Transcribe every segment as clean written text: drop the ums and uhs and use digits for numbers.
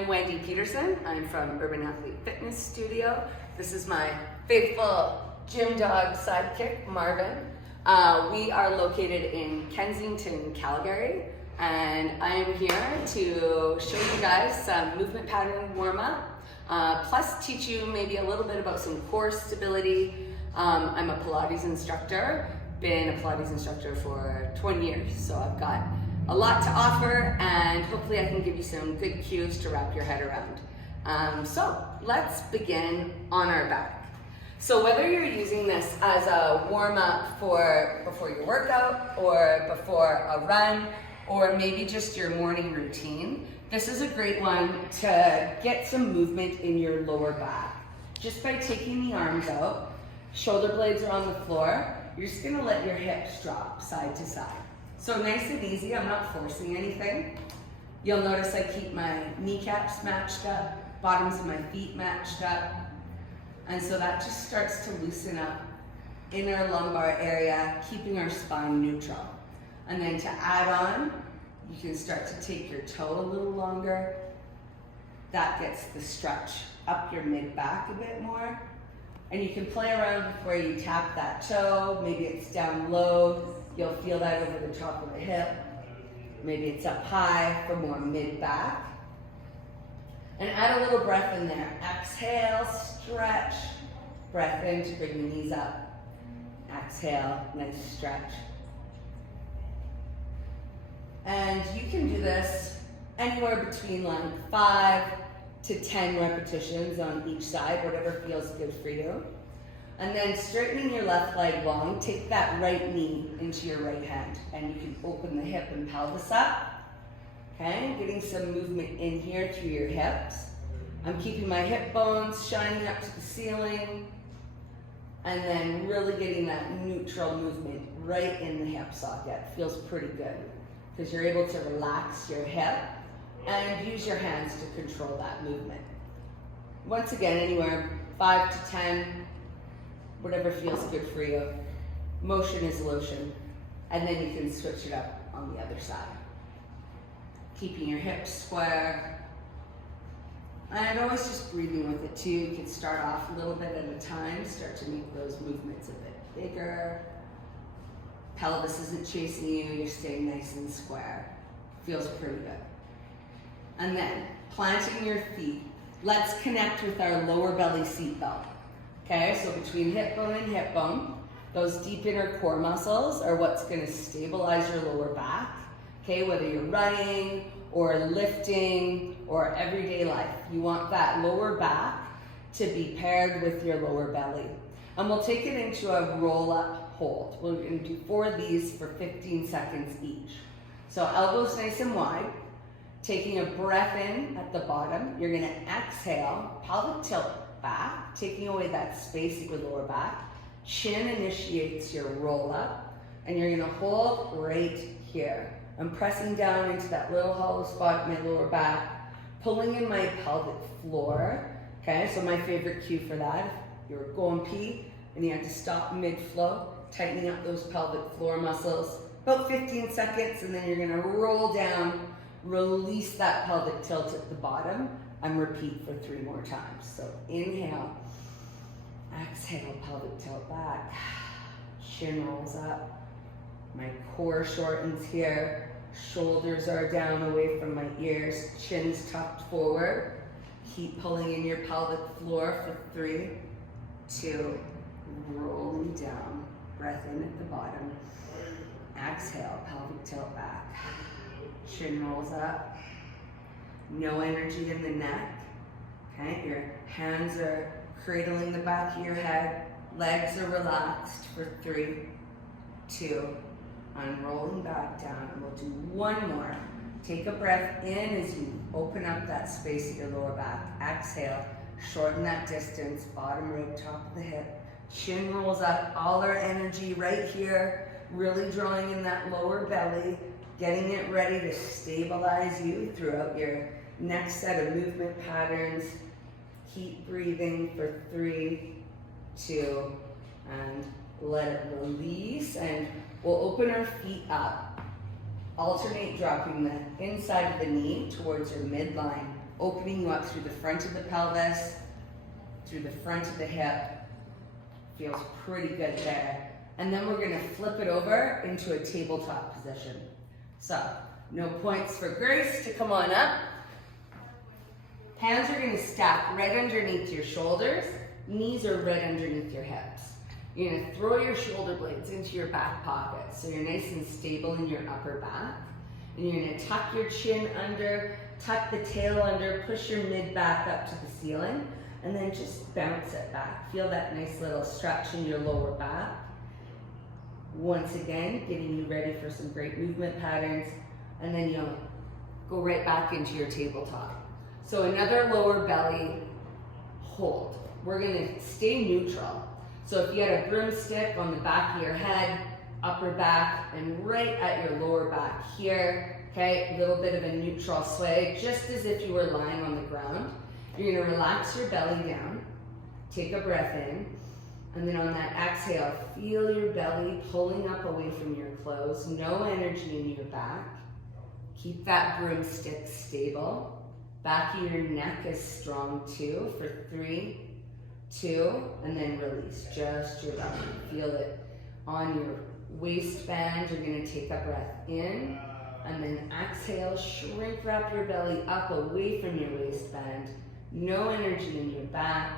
I'm Wendy Peterson. I'm from Urban Athlete Fitness Studio. This is my faithful gym dog sidekick, Marvin. We are located in Kensington, Calgary, and I am here to show you guys some movement pattern warm-up, plus teach you maybe a little bit about some core stability. I'm a Pilates instructor, been a Pilates instructor for 20 years, so I've got a lot to offer, and hopefully I can give you some good cues to wrap your head around. So let's begin on our back. So whether you're using this as a warm-up for before your workout or before a run or maybe just your morning routine, this is a great one to get some movement in your lower back. Just by taking the arms out, shoulder blades are on the floor, you're just gonna let your hips drop side to side. So nice and easy, I'm not forcing anything. You'll notice I keep my kneecaps matched up, bottoms of my feet matched up. And so that just starts to loosen up inner lumbar area, keeping our spine neutral. And then to add on, you can start to take your toe a little longer. That gets the stretch up your mid-back a bit more. And you can play around before you tap that toe. Maybe it's down low. You'll feel that over the top of the hip. Maybe it's up high for more mid-back. And add a little breath in there. Exhale, stretch. Breath in to bring the knees up. Exhale, nice stretch. And you can do this anywhere between like 5 to 10 repetitions on each side, whatever feels good for you. And then straightening your left leg long, take that right knee into your right hand, and you can open the hip and pelvis up. Okay, getting some movement in here through your hips. I'm keeping my hip bones shining up to the ceiling, and then really getting that neutral movement right in the hip socket. Feels pretty good, because you're able to relax your hip and use your hands to control that movement. Once again, anywhere 5 to 10, whatever feels good for you. Motion is lotion. And then you can switch it up on the other side. Keeping your hips square. And always just breathing with it too. You can start off a little bit at a time, start to make those movements a bit bigger. Pelvis isn't chasing you, you're staying nice and square. Feels pretty good. And then, planting your feet. Let's connect with our lower belly seat belt. Okay, so between hip bone and hip bone, those deep inner core muscles are what's gonna stabilize your lower back. Okay, whether you're running or lifting or everyday life, you want that lower back to be paired with your lower belly. And we'll take it into a roll-up hold. We're gonna do 4 of these for 15 seconds each. So elbows nice and wide, taking a breath in at the bottom. You're gonna exhale, pelvic tilt back, taking away that space at your lower back. Chin initiates your roll up, and you're gonna hold right here. I'm pressing down into that little hollow spot in my lower back, pulling in my pelvic floor. Okay, so my favorite cue for that, if you're going pee and you have to stop mid-flow, tightening up those pelvic floor muscles, about 15 seconds, and then you're gonna roll down, release that pelvic tilt at the bottom, and repeat for 3 more times. So inhale, exhale, pelvic tilt back, chin rolls up, my core shortens here, shoulders are down away from my ears, chin's tucked forward. Keep pulling in your pelvic floor for 3, 2, rolling down, breath in at the bottom, exhale, pelvic tilt back, chin rolls up. No energy in the neck, okay? Your hands are cradling the back of your head, legs are relaxed for 3, 2, and rolling back down. And we'll do 1 more. Take a breath in as you open up that space at your lower back. Exhale, shorten that distance, bottom rib, top of the hip. Chin rolls up, all our energy right here, really drawing in that lower belly, getting it ready to stabilize you throughout your next set of movement patterns. Keep breathing for 3, 2, and let it release. And we'll open our feet up Alternate dropping the inside of the knee towards your midline, opening you up through the front of the pelvis, through the front of the hip. Feels pretty good there. And then we're gonna flip it over into a tabletop position. So, no points for Grace to come on up. Hands are gonna stack right underneath your shoulders. Knees are right underneath your hips. You're gonna throw your shoulder blades into your back pocket so you're nice and stable in your upper back. And you're gonna tuck your chin under, tuck the tail under, push your mid back up to the ceiling, and then just bounce it back. Feel that nice little stretch in your lower back. Once again, getting you ready for some great movement patterns, and then you'll go right back into your tabletop. So another lower belly hold. We're gonna stay neutral. So if you had a broomstick on the back of your head, upper back, and right at your lower back here, okay, a little bit of a neutral sway, just as if you were lying on the ground. You're gonna relax your belly down, take a breath in, and then on that exhale, feel your belly pulling up away from your clothes, no energy in your back. Keep that broomstick stable. Back of your neck is strong too for 3, 2, and then release just your belly. Feel it on your waistband. You're gonna take a breath in, and then exhale, shrink wrap your belly up away from your waistband. No energy in your back.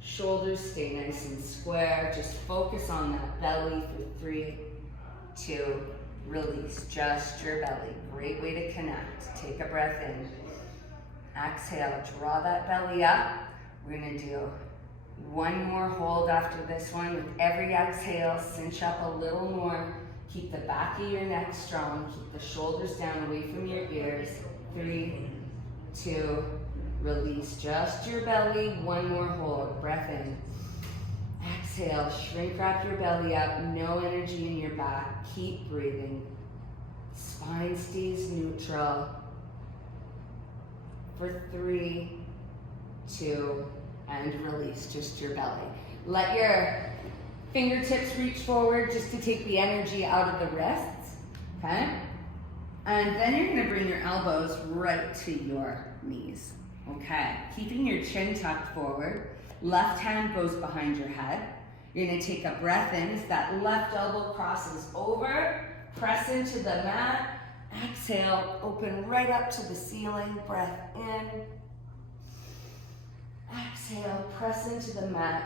Shoulders stay nice and square. Just focus on that belly for 3, 2, release just your belly. Great way to connect. Take a breath in. Exhale, draw that belly up. We're gonna do one more hold after this one. With every exhale, cinch up a little more. Keep the back of your neck strong. Keep the shoulders down away from your ears. 3, 2, release just your belly. One more hold. Breath in. Exhale, shrink wrap your belly up. No energy in your back. Keep breathing. Spine stays neutral. For 3, 2, and release just your belly. Let your fingertips reach forward just to take the energy out of the wrists, okay? And then you're gonna bring your elbows right to your knees, okay? Keeping your chin tucked forward, left hand goes behind your head. You're gonna take a breath in as that left elbow crosses over, press into the mat. Exhale, open right up to the ceiling, breath in. Exhale, press into the mat.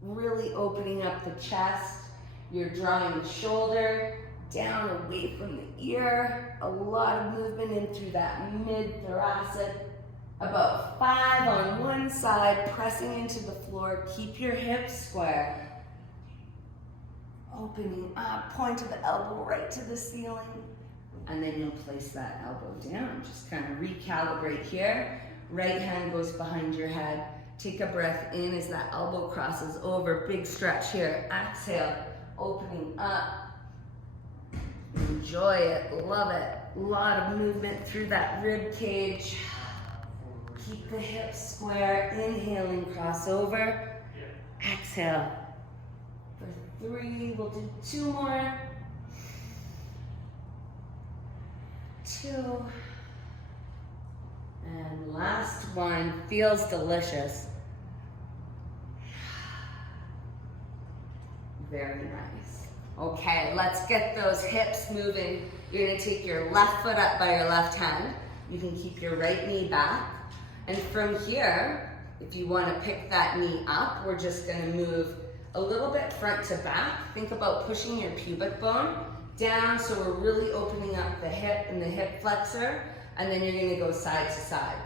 Really opening up the chest. You're drawing the shoulder down away from the ear. A lot of movement in through that mid-thoracic. About 5 on one side, pressing into the floor. Keep your hips square. Opening up, point of the elbow right to the ceiling. And then you'll place that elbow down. Just kind of recalibrate here. Right hand goes behind your head. Take a breath in as that elbow crosses over. Big stretch here. Exhale, opening up. Enjoy it, love it. A lot of movement through that rib cage. Keep the hips square. Inhaling, cross over. Exhale. For 3, we'll do 2 more. 2. And last one. Feels delicious. Very nice. Okay, let's get those hips moving. You're gonna take your left foot up by your left hand. You can keep your right knee back. And from here, if you wanna pick that knee up, we're just gonna move a little bit front to back. Think about pushing your pubic bone down so we're really opening up the hip and the hip flexor, and then you're gonna go side to side.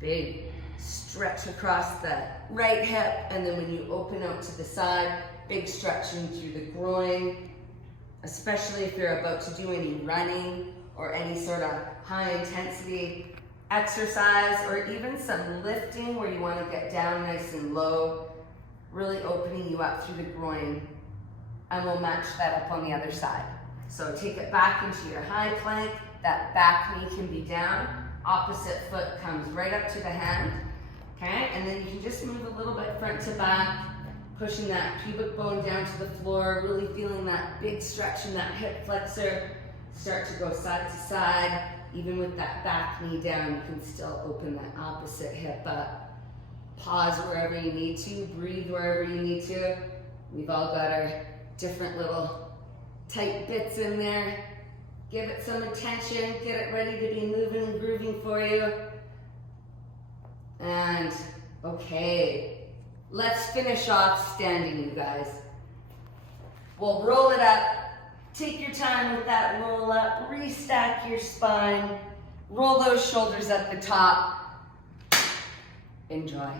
Big stretch across the right hip, and then when you open out to the side, big stretching through the groin, especially if you're about to do any running or any sort of high intensity exercise, or even some lifting where you wanna get down nice and low. Really opening you up through the groin, and we'll match that up on the other side. So take it back into your high plank. That back knee can be down. Opposite foot comes right up to the hand. Okay, and then you can just move a little bit front to back. pushing that pubic bone down to the floor, really feeling that big stretch in that hip flexor. Start to go side to side. Even with that back knee down, you can still open that opposite hip up. Pause wherever you need to, breathe wherever you need to. We've all got our different little tight bits in there. Give it some attention, get it ready to be moving and grooving for you. And okay, let's finish off standing, you guys. We'll roll it up. Take your time with that roll up, restack your spine, roll those shoulders at the top. Enjoy.